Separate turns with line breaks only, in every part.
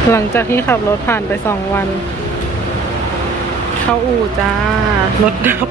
หลังจากที่ขับรถผ่านไป2 วัน เข้าอู่จ้ารถดับ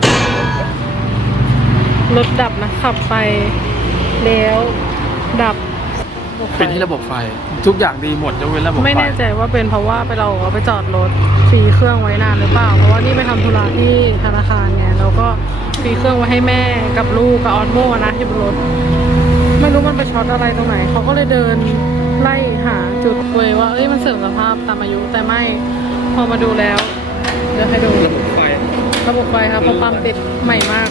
รถดับนะขับไปแล้วดับ
เป็นที่ระบบไฟทุกอย่างดีหมดยกเว้นระบบไฟ
ไม่แน่ใจว่าเป็นเพราะว่าเราไปจอดรถฟรีเครื่องไว้นานหรือเปล่าเพราะว่านี่ไปทำธุระที่ธนาคารไงแล้วก็ฟรีเครื่องไว้ให้แม่กับลูกกับออสโมนะที่บนรถไม่รู้มันไปช็อตอะไรตรงไหนเขาก็เลยเดินไล่หาจุดเว้ยว่าเอ้ยมันเสื่อมสภาพตามอายุแต่ไม่พอมาดูแล้วเดี๋ยวให้ดู
ระบบไฟ
ระบบไฟครับเพราะปั๊มติดใหม่มาก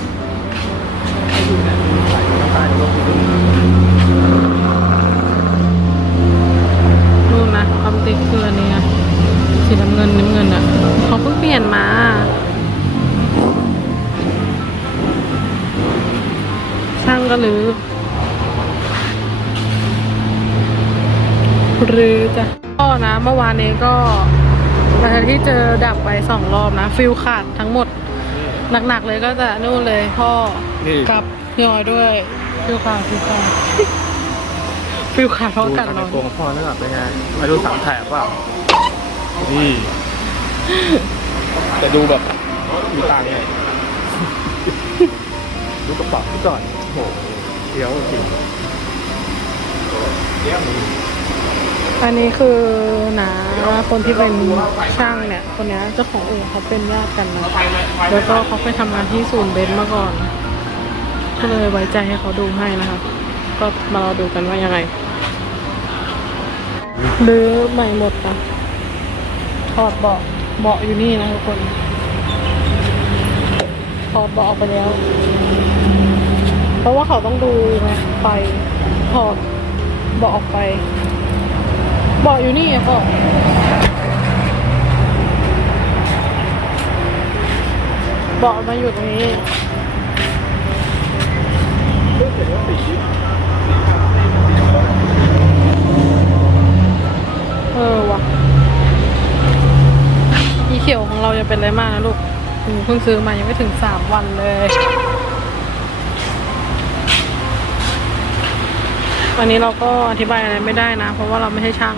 นู่นนะปั๊มติดคืออันนี้นะสีน้ำเงินอ่ะเขาเพิ่งเปลี่ยนมาช่างก็รื้อจ้ะก็นะเมื่อวานนี้ก็หลังจากที่เจอดับไป2 รอบนะฟิลขาดทั้งหมดหนักๆเลยก็จะนู่นเลยพ่อกับยอยด้วยฟิลขาดฟิลขาดเพราะกัดร้อน
ดูตัวของพ่อนั่นแหละเป็นไงมาดู3 แถบเปล่านี่แต่ดูแบบมีตังค์ไงดูกระเป๋าก่อนโอ้โหเดี๋ยวจริง
อันนี้คือนาคนที่เป็นช่างเนี่ยคนนี้เจ้าของอู่เขาเป็นญาติกันนะแล้วก็เขาไปทำงานที่ศูนย์เบนซ์มาก่อนก็เลยไว้ใจให้เขาดูให้นะคะก็มารอดูกันว่ายังไงหรือใหม่หมดนะถอดเบาะอยู่นี่นะทุกคนถอดเบาะออกไปแล้วเพราะว่าเขาต้องดูไงไฟถอดเบาะออกไปเบาะอยู่นี่อ่ะพ่อเบาะมาอยู่ตรงนี้ว่ะอีเขียวของเราจะเป็นอะไรมากนะลูกเพิ่งซื้อมายังไม่ถึง3 วันเลยวันนี้เราก็อธิบายอะไรไม่ได้นะเพราะว่าเราไม่ใช่ช่าง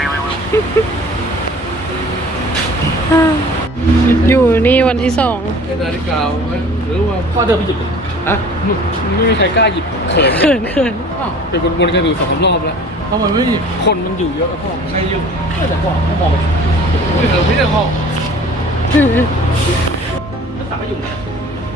อยู่นี่วันที่2
เป็นนาฬิกาหรือว่าพ่อเดินไปหยิบอะไม่มีใครกล้าหยิบเขิน
เขิน
อ้าวไปวนๆกันอยู่2-3 รอบแล้วทำไมไม่คนมันอยู่เยอะพ่อไม่เยอะแต่พ่อมองไปไม่เจอพี่เจอพ่อแล้วสั่งก็อยู่เนี่ย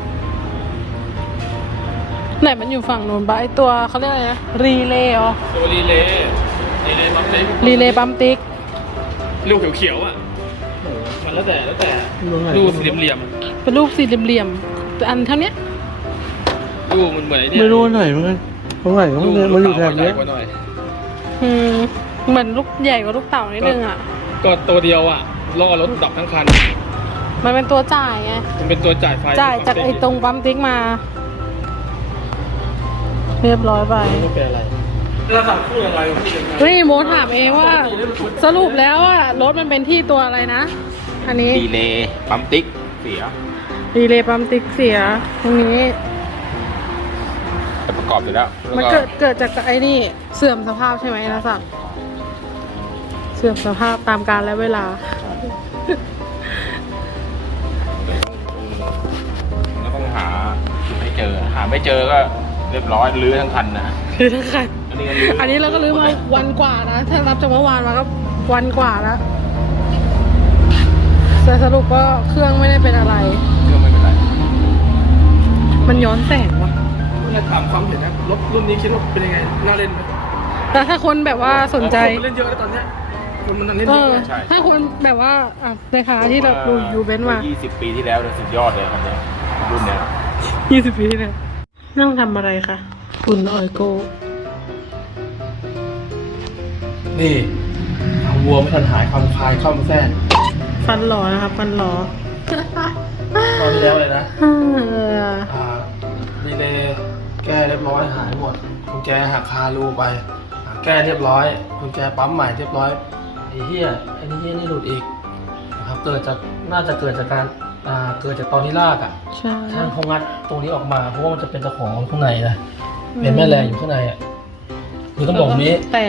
ไหนมันอยู่ฝั่งนู้นปะไอตัวเขาเรียกอะไรนะรีเลย์เหรอ
ตัวรีเลย์ปั๊มเล็ก
รีเลย์ปั๊มติ๊ก
ลูกเขียวๆอ่ะมันแล้วแต่ลูกสี่เหลี่ยม
เป็นลูกสี่เหลี่ยมๆอันเท่านี้
ลูกมันเหมือนไอ้เนี่ย
ไม่รู้ไหนมันตรงไหนมันอยู่แถบ
ใหญ่
นี้
กว่าหน่อย
เหมือนลูกใหญ่กว่าลูกเต่านิดนึงอ่ะ
ก็ตัวเดียวอ่ะล่อรถดับทั้งคัน
มันเป็นตัวจ่ายไง
มันเป็นตัวจ่ายไฟ
จ่ายจากไอตรงปั๊มติ๊กมาเรียบร้อยไป
ไม่เป็นอะไรเราสั่งพูดอะไรพูดยังไง
เฮ้ยโมถามเองว่าสรุปแล้วอ่ะรถมันเป็นที่ตัวอะไรนะอันนี้
ดีเลย์ปั๊มติ๊กเสีย
รีเลย์ปั๊มติ๊กเสียตรงนี้
แต่ประกอบเสร็จแล้ว
มันเกิดจากไอ้นี่เสื่อมสภาพใช่ไหมนะสักเสื่อมสภาพตามกาลและเวลา
เราต้องหาไม่เจอหาไม่เจอก็เรียบร้อยลื้อทั้งคันนะ
คือทั้งคัน
อันนี้ก็ลื้อ
อันนี้เราก็ลื้อมาวันกว่านะถ้านับจากเมื่อวานมาก็วันกว่าแล้วแต่สรุปก็เครื่องไม่ได้เป็นอะไร
เรื่องไม่เป็นไร
มันย้อนแสงว่ะ
เราถามความเห็นนะรถรุ่นนี้คิดว่าเป็นยังไงน่าเล่นไหม
แต่ถ้าคนแบบว่าสนใจ
คนเล่นเยอะแล้วตอนเนี้ยคนมันเล่น
เอ
เย
อ
อะ
ถ้าคนแบบว่าในขาที่เราดูยูเบนมา
20 ปีที่แล้วเนี่ยสุดยอดเลยคันนี้รุ่นเนี้ย
20 ปีเนี่ยนั่งทำอะไรคะคุณออยโก
นี่เอาวัวไม่ทันหายคำคายเข้ามาแทรก
ฟันหล่อนะครับฟันหล่อ
ตอนที่แล้วเลยนะ
เออ
ดีเลยแก้เรียบร้อยหายหมดคุณแกหักคารูไปแก้เรียบร้อยคุณแกปั๊มใหม่เรียบร้อยไอ้เหี้ยไอ้นี่หลุดอีกนะครับน่าจะเกิดจากการเกิดจากตอนที่ลากอ่ะ
ใช่
ช่างเขางัดตรงนี้ออกมาเพราะว่ามันจะเป็นตะขอข้างในนะเป็นแม่แรงอยู่ข้างในอ่ะคือต้องบอกนี้
แตก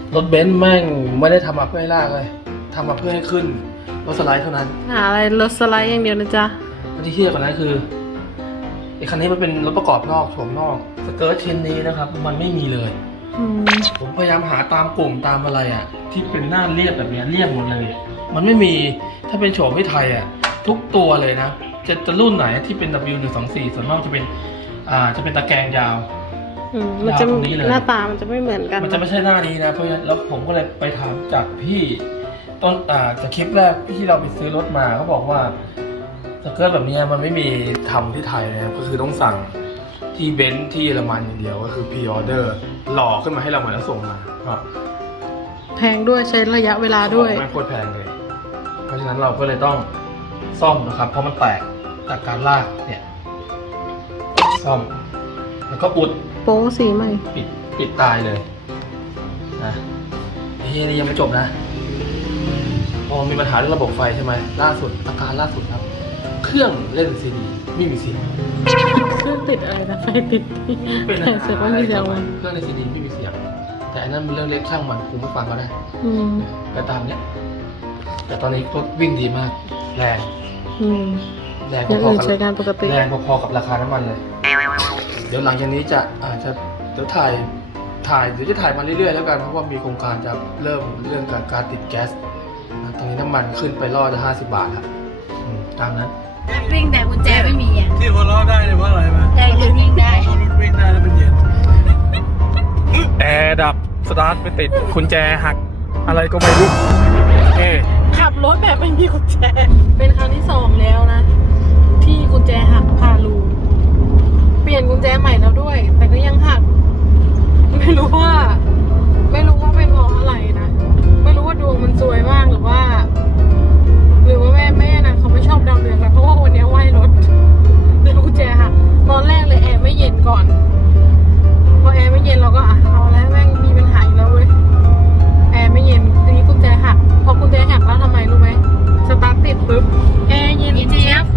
รถเบนซ์แม่งไม่ได้ทำมาเพื่อให้ลากเลยทำมาเพื่อให้ขึ้นรถสไลด์เท่านั้น
หาอะไรรถสไลด์อย่างเดียวนะจ๊ะ
ที่เที่ยวกันนั้นคือไอ้คันนี้มันเป็นรถประกอบนอกโฉมนอกสเกิร์ตชิ้นนี้นะครับมันไม่มีเลย
อืม
ผมพยายามหาตามกลุ่มตามอะไรอ่ะที่เป็นหน้าเรียบแบบเนี้ยเรียบหมดเลย มันไม่มีถ้าเป็นโฉมที่ไทยอ่ะทุกตัวเลยนะจะรุ่นไหนที่เป็น W124 ส่วนมากจะเป็นตะแกรงยาว
มันจะ
ยาวตรงนี้เลย
หน้าตามันจะไม่เหมือนกัน
มันจะไม่ใช่หน้านี้นะเพราะฉะนั้นแล้วผมก็เลยไปถามจากพี่ต้นจากคลิปแรกที่เราไปซื้อรถมาเขาบอกว่าสเกิร์ตแบบนี้มันไม่มีทำที่ไทยนะก็คือต้องสั่งที่เบนซ์ที่เยอรมันอย่างเดียวก็คือพรีออเดอร์หล่อขึ้นมาให้เราเหมือนแล้วส่งมาก็
แพงด้วยใช้ระยะเวลาด้วย
ไม่โคตรแพงเลย เพราะฉะนั้นเราก็เลยต้องซ่อมนะครับ เพราะมันแตกจากการลากเนี่ยซ่อมแล้วก็อุด
โป๊สีใหม่
ปิดตายเลยนะไอ้เฮียนี่ยังไม่จบนะพอมีปัญหาเรื่องระบบไฟใช่ไหมล่าสุดอาการล่าสุดครับ เครื่องเล่นซีดีไม่มีเสียง
เครื่องติดอะไรนะไฟติดที่
เป็น
แต่เสียงว่ามีเสียงไหม
เครื่องเล่นซีดีไม่มีเสียง แต่อันนั้นมันเรื่องเล็กช่างมันกูไม่ฟังก็ได้
อืม
ก็ตามเนี้ยแต่ตอนนี้รถวิ่งดีมาก แรง
อืม
แรง
อย่าง
พอ
อื่น
ๆกับ
ใช้งานปกติ
แรงพอๆกับราคาน้ำมันเลย เดี๋ยวหลังจากนี้อาจจะเดี๋ยวถ่ายเดี๋ยวจะถ่ายมาเรื่อยๆแล้วกันเพราะว่ามีโครงการจะเริ่มเรื่องการติดแก๊สนะตอนนี้น้ำมันขึ้นไปล่อจะ50 บาทครับตามนั้น
วิ่งแต่กุญแจไม่มีอ่ะ
ที่หัวเราะได้เนี่ยเพราะอะไรไหม
แต่คือวิ่งได้
รถวิ่งได้แล้วมันเย็นแอร์ดับสตาร์ทไม่ติดกุญแจหักอะไรก็ไม่รู้เอ๊
ขับรถแบบไม่มีกุญแจ เป็นครั้งที่2แล้วนะ ที่กุญแจหักคารูเปลี่ยนกุญแจใหม่แล้วด้วย แต่ก็ยังหัก ไม่รู้ว่าเป็นเพราะอะไรนะ ไม่รู้ว่าดวงมันซวยมากหรือว่า แม่นะเขาไม่ชอบดาวเรืองแล้วเพราะว่าวันนี้ไหว้รถเดี๋ยวกุญแจหักตอนแรกเลยแอร์ไม่เย็นก่อนพอแอร์ไม่เย็นเราก็เอาแล้วแม่งมีปัญหาอีกแล้วเว้ยแอร์ไม่เย็นทีนี้กุญแจหักพอกุญแจหักแล้วทำไมรู้ไหมสตาร์ทติดปุ๊บแอร์เย็นเจี๊ยบ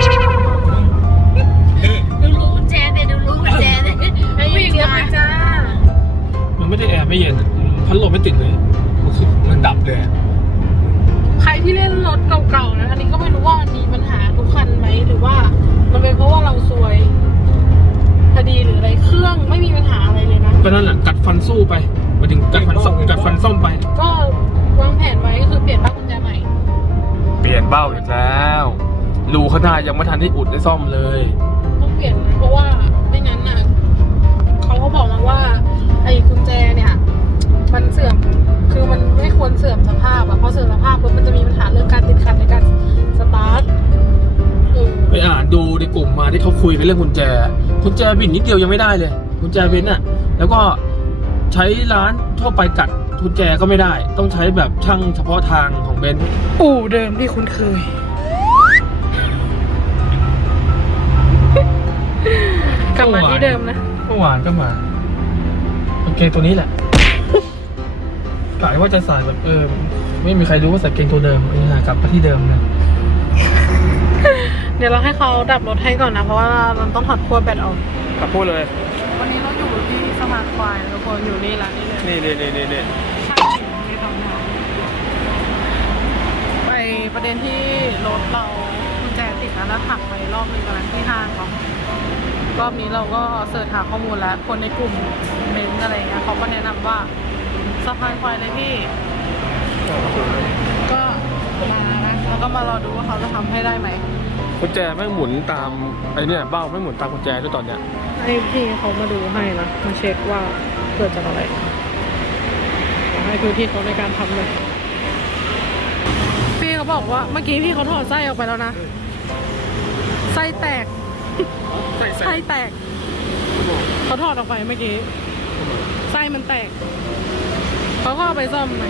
ดูรู้กุญแจแต่ดูรู้กุญแจเลย
แอร์เย็นเจี๊ยบเลยจ้า
มันไม่ได้แอร์ไม่เย็นพัดลมไม่ติดเลยมันดับเลย
ใครที่เล่นรถเก่าๆนะอันนี้ก็ไม่รู้ว่ามันมีปัญหาทุกคันไหมหรือว่ามันเป็นเพราะว่าเราซวยคดีหรืออะไรเครื่องไม่มีปัญหาอะไรเลยนะ
ก็นั่นแหละกัดฟันสู้ไปมาถึงกัดฟันซ่อมไป
ก็วางแผนไว้ก็คือเปลี่ยนบ้านกุญแจใหม่
เปลี่ยนเบ้าอีกแล้วรูข้างหน้ายังไม่ทันได้อุดได้ซ่อมเลย
ต้องเปลี่ยนนะเพราะว่าไม่งั้นน่ะเขาก็บอกมาว่าไอ้กุญแจเนี่ยมันเสื่อมคือมันไม่ควรเสื่อมสภาพอะเพราะเสื่อมสภาพปุ๊บมันจะมีปัญหาเรื่องการติดขัดในการสตาร์ท
ไปอ่านดูในกลุ่มมาที่เขาคุยกันเรื่องกุญแจบินนิดเดียวยังไม่ได้เลยกุญแจเบนซ์อะแล้วก็ใช้ร้านทั่วไปกัดกุญแจก็ไม่ได้ ต้องใช้แบบช่างเฉพาะทางของเบนซ์
อู่เดิมที่คุ้นเคย กลับมาที่เดิมนะ
เมื่อวานก็มาโอเคตัวนี้แหละกะว่าจะใส่แบบไม่มีใครรู้ว่าใส่เกงตัวเดิมนี่ฮะกลับมาที่เดิมนะ
เดี๋ยวเราให้เขาดับรถให้ก่อนนะ เพราะว่าเราต้องถอดขั้วแบตออก
กลับพูดเลย
วันนี้เราอยู่ที่สะพานควายทุกคนอยู่นี่ร้านนี้เลย
นี่
ช่างหินที่ทำงานไปประเด็นที่รถเรากุญแจติดนะแล้วหักไปรอบนึงวันนั้นที่ห้างเนาะรอบนี้เราก็เสิร์ชหาข้อมูลแล้วคนในกลุ่มเมนอะไรเงี้ยเขาก็แนะนำว่าสะพานควายเลยพี่ ก็มานะแล้วก็มารอดูว่าเขาจะทำให้ได้ไหม
กุญแจไม่หมุนตามไอ้เนี่ยเบ้าไม่หมุนตามกุญแจด้วยตอนเนี้ย
ให้พี่เขามาดูให้นะมาเช็คว่าเกิดจากอะไรให้พื้นที่เขาในการทำเลยพี่เขาบอกว่าเมื่อกี้พี่เขาถอดไส้ออกไปแล้วนะไส้แตกไส้แตกเขาถอดออกไปเมื่อกี้ไส้มันแตกเขาก็เอาไปซ่อมใหม่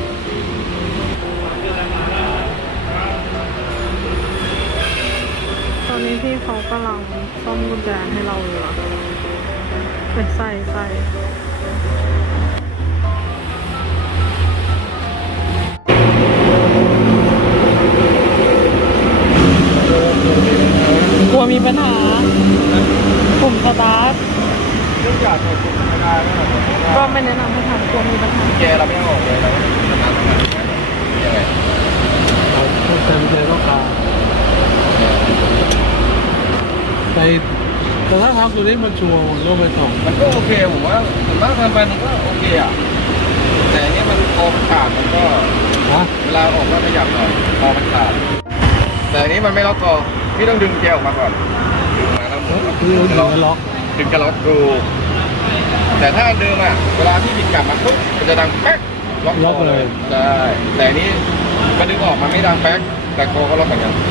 ตอนนี้พี่เขากำลังซ่อมกุญแจให้เราอยู่อะเป็นไส้กลัวมีปัญหาปุ่มสตาร์ทก็ไม่แนะนำให้ทำกลัวมีปัญหา
แกเราไม่ต้องออกเลยเรา
าคือนี่มันชัวร์โลกไปส่ง
มันก็โอเคผมว่าส่วนมากทำไปมันก็โอเคอ่ะแต่อันนี้มันพอมันขาดมันก็
ฮะ
เวลาออกก็ขยับหน่อยพอมันขาดแต่อันนี้มันไม่ล็อกคอพี่ต้องดึงแกออกมาก่อนดึงมาแล้ว
คือเราอยู่ในล็อก
ดึงกระล็อกดูแต่ถ้าอันเดิมอ่ะเวลาพี่บิดกลับมาปุ๊บมันจะดังแป๊กล็อกคอเลยใช่แต่อันนี้มันดึงออกมาไม่ดังแป๊กแต่คอก็ล็อกเหมือนกัน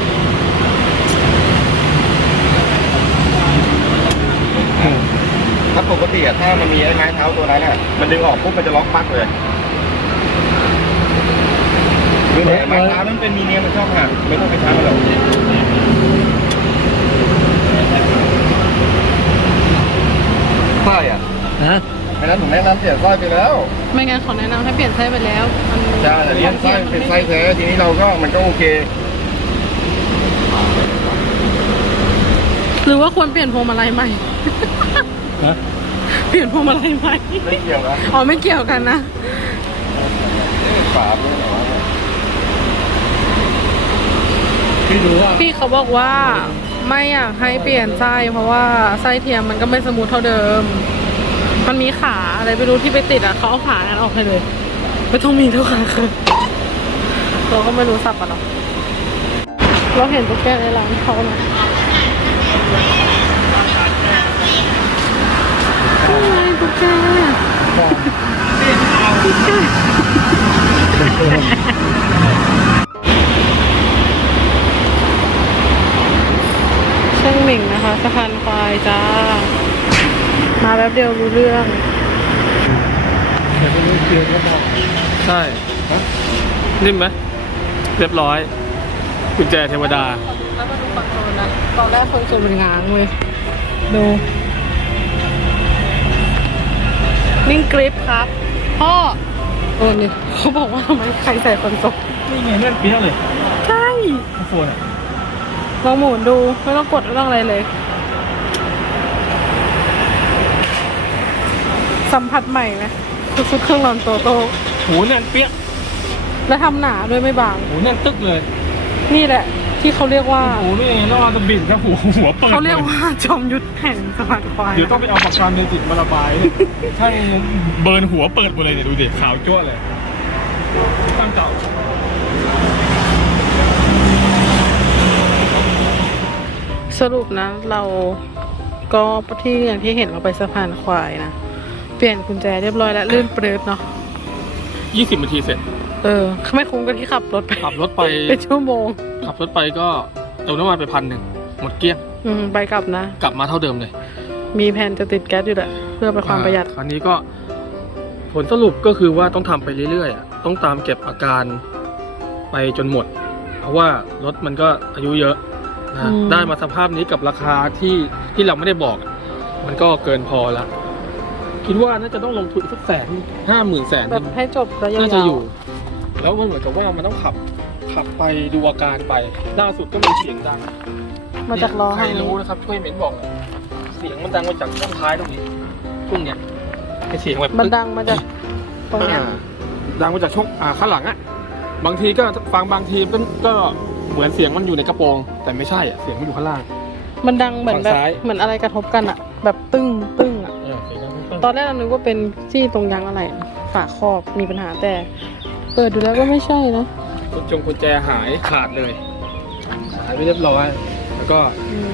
ถ้าปกติอะถ้ามันมีไอ้ไม้เท้าตัวนั้นน่ะมันดึงออกปุ๊บมันจะล็อกปั๊กเลยคือไม้เท้านั้นเป็นมีเนียมันชอบหักไม่ต้องไปช้ามันหรอกใช่อ่ะ
ฮะ
ไม่นั้นผมแนะนำเปลี่ยนสร้อยไปแล้ว
ไม่งั้นขอแนะนำให้เปลี่ยนไส้ไปแล้วมัน
ใช่แต่เลี้ยงสร้อยเป็นไส้แท้ทีนี้เราก็มันก็โอเค
หรือว่าควรเปลี่ยนพวงมาลัยใหม่
ฮะ
เปลี่ยนพวงมาลัยใหม่
ไม่เกี่ยวนะ
อ๋อไม่เกี่ยวกันนะ
ฝาเนี่ยเหรอ
พี่ดูว่า
พี่เขาบอกว่าไม่อยากให้เปลี่ยนไส้เพราะว่าไส้เทียมมันก็ไม่สมูทเท่าเดิม มันมีขาอะไรไม่รู้ที่ไปติดอ่ะเขาเอาขานั้นออกให้เลย ไม่ต้องมีเท่าขาคือเราก็ไม่รู้สับอ่ะเนาะเราเห็นตุ๊กแกในร้านเขานะนี่ไงตุ๊กแกช่างหมิงนะคะสะพานควายจ้า มาแป๊บเดียวรู้เรื่อง
แต่ไม่รู้เกียร์ก็บอก
ใช่นิ่มไหมเรียบร้อยกุญแจเทวดา
แล้วมาดูคอนโซลนะ ตอนแรกคอนโซลมันง้างเว้ยดูนิ่งกริปครับ พ่อนี่เขาบอกว่าทำไมใครใส่คอนโซล
นี่ไงเล่นเปี้ยเลย
ใช่
โฟนอ่ะ
ลองหมุนดูไม่ต้องกดไม่ต้องอะไรเลย สัมผัสใหม่ไหมคือชุดเครื่องนอนโตโต้
หูแน่นเปี้ย
และทำหนาด้วยไม่บาง
หูแน่นตึกเลย
นี่แหละ ที่เขาเรียกว่า
หูนี่ไงแล้วจะบินถ้าหัวเปิด
เขาเรียกว่าจอมยุทธแห่งสะพานควาย
เดี๋ยวต้องไปเอาปากกาเมจิกมาระบายช่างเบิร์นหัวเปิดหมดเลยเนี่ยดูดิขาวจ้วเลยตั้งเก่า
สรุปนะ เราก็ที่อย่างที่เห็นเราไปสะพานควายนะ เปลี่ยนกุญแจเรียบร้อยแล้วลื่นเปรตเนาะ
20 นาทีเสร็จ
ไม่คุ้มกันที่ขับรถไป
ขับรถไป
เป็นชั่วโมง
ขับรถไปก็เติมน้ำมันไป1,100หมดเกลี้ยง
ไปกลับนะ
กลับมาเท่าเดิมเลย
มีแผนจะติดแก๊สอยู่แหละเพื่อเป็นความประหยัด
คราวนี้ก็ผลสรุปก็คือว่าต้องทำไปเรื่อยๆอะต้องตามเก็บอาการไปจนหมด เพราะว่ารถมันก็อายุเยอะนะ
อืม
ได้มาสภาพนี้กับราคาที่เราไม่ได้บอกอะมันก็เกินพอละคิดว่าน่าจะต้องลงทุนสัก150,000
แบบให้จบแล้วยาว
น่าจะอยู่ แล้วมันเหมือนกับว่ามันต้องขับไปดูอาการไปล่าสุดก็มีเสียงดัง
ๆมาจากล้อ
ใคร
ให้
รู้นะครับช่วยเม้นบอกหน่อยเสียงมันดังมาจากช่วงท้ายตรงนี้ช่วงเนี้ยไอเสียงแบบ
มันดังมาจากตรงเนี้ย
ดังมาจากช่วงข้างหลังอะบางทีก็ฟังบางทีก็เหมือนเสียงมันอยู่ในกระโปรงแต่ไม่ใช่อะเสียงมันอยู่ข้างล่าง
มันดังเหมือนแบบ
ฝั่งซ้าย
เหมือนอะไรกระทบกันอะแบบตึ้งตึ้งอะ
เสียงดัง
ตอนแรกเรานึกว่าเป็นที่ตรงยางอะไรฝาครอบมีปัญหาแต่เปิดดูแล้วก็ไม่ใช่นะ
กุญแจหายขาดเลยหายไปเรียบร้อยแล้วก็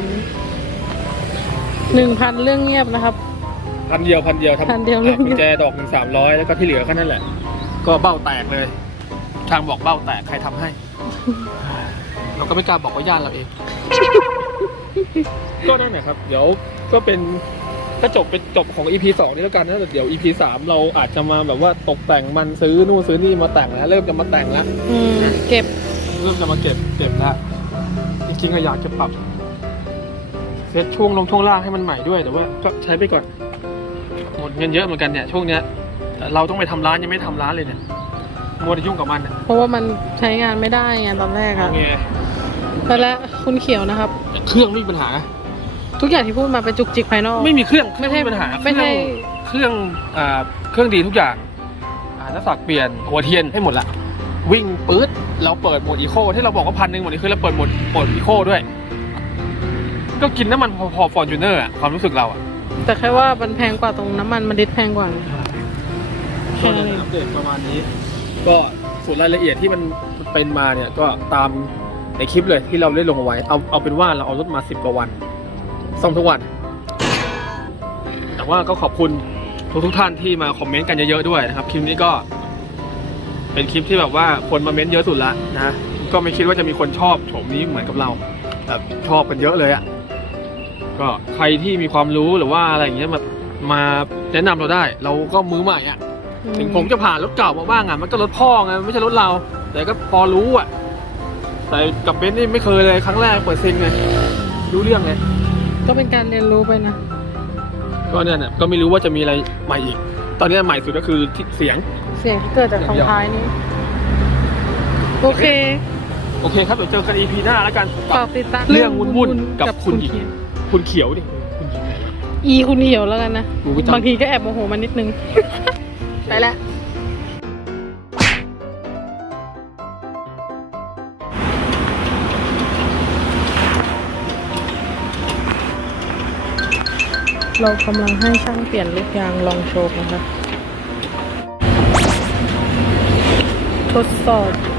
1,000 เรื่องเงียบนะครับ
พันเดียวทำ
1,000เดียว
กุญแจดอก1 300แล้วก็ที่เหลือแค่นั้นแหละ ก็เบ้าแตกเลยทางบอกเบ้าแตกใครทำให้ เราก็ไม่กล้าบอกว่าญาติเราเอง ก็นั่นแหละครับ เดี๋ยวก็เป็นก็จบของ EP 2 นี่แล้วกันนะแต่เดี๋ยว EP 3 เราอาจจะมาแบบว่าตกแต่งมันซื้อนู่นซื้อนี่มาแต่งแล้วเริ่มจะมาแต่งแล้ว
เก็บ
เริ่มจะมาเก็บแล้วจริงๆก็อยากจะปรับเซตช่วงล่างให้มันใหม่ด้วยแต่ว่าก็ใช้ไปก่อนหมดเงินเยอะเหมือนกันเนี่ยช่วงเนี้ยแต่เราต้องไปทำร้านยังไม่ทำร้านเลยเนี่ยมัวแต่ยุ่งกับมันเนี่ย
เพราะว่ามันใช้งานไม่ได้ไงตอนแรกอะ
โอเค
ไปแล้วคุณเขียวนะครับ
แต่เครื่องไม่มีปัญหา
ทุกอย่างที่พูดมาเป็นจุกจิกภายนอก
ไม่มีเครื่อง
ไม่ใช่
ปัญหา
ไม่ใช่
เครื่องดีทุกอย่างนักสักเปลี่ยนหัวเทียนให้หมดละวิ่งปื๊ดเราเปิดโหมดอีโคที่เราบอกว่า1,000หมดนี้คือเราเปิดโหมดอีโคด้วยก็กินน้ำมันพอฟอร์จูเนอร์อะความรู้สึกเราอะ
แต่แค่ว่ามันแพงกว่าตรงน้ำมันดิดแพงกว่า แค่
ก็
นั้นเอง
อัปเดตประมาณนี้ ก็ส่วนรายละเอียดที่มันเป็นมาเนี่ยก็ตามในคลิปเลยที่เราได้ลงเอาไว้ เอาเป็นว่าเราเอารถมา10 กว่าวันซ่อมทุกวัน แต่ว่าก็ขอบคุณทุกท่านที่มาคอมเมนต์กันเยอะๆด้วยนะครับคลิปนี้ก็ เป็นคลิปที่แบบว่าคนมาเม้นต์เยอะสุดละนะก็ไม่คิดว่าจะมีคนชอบโฉมนี้เหมือนกับเราแต่ชอบกันเยอะเลยอะก็ใครที่มีความรู้หรือว่าอะไรอย่างเงี้ยมาแนะนำเราได้ เราก็มือใหม่อะถึงผมจะผ่านรถเก่ามาบ้างอะมันก็รถพ่อไงไม่ใช่รถเรา แต่ก็พอรู้อะแต่กับเบนซ์นี่ไม่เคยเลยครั้งแรกเปิดซิงไงรู้เรื่องไง
ก็เป็นการเรียนรู้ไปนะ
ก็เนี่ยก็ไม่รู้ว่าจะมีอะไรใหม่อีก ตอนนี้ใหม่สุดก็คือเสียง
เสียงที่เกิดจากตรงท้ายนี้ โอเค
โอเคครับเดี๋ยวเจอกัน EP หน้าแล้วกัน
ฝากติดตาม
เรื่องวุ่นๆกับคุณหญิง คุณเขียวดิคุณหญิงไหนวะ
อีคุณเหี่ยวแล้วกันนะ
กูก็จำ
บางทีก็แอบโมโหมันนิดนึง ไปแล้ว เรากำลังให้ช่างเปลี่ยนลูกยางลองโชว์นะคะ ทดสอบ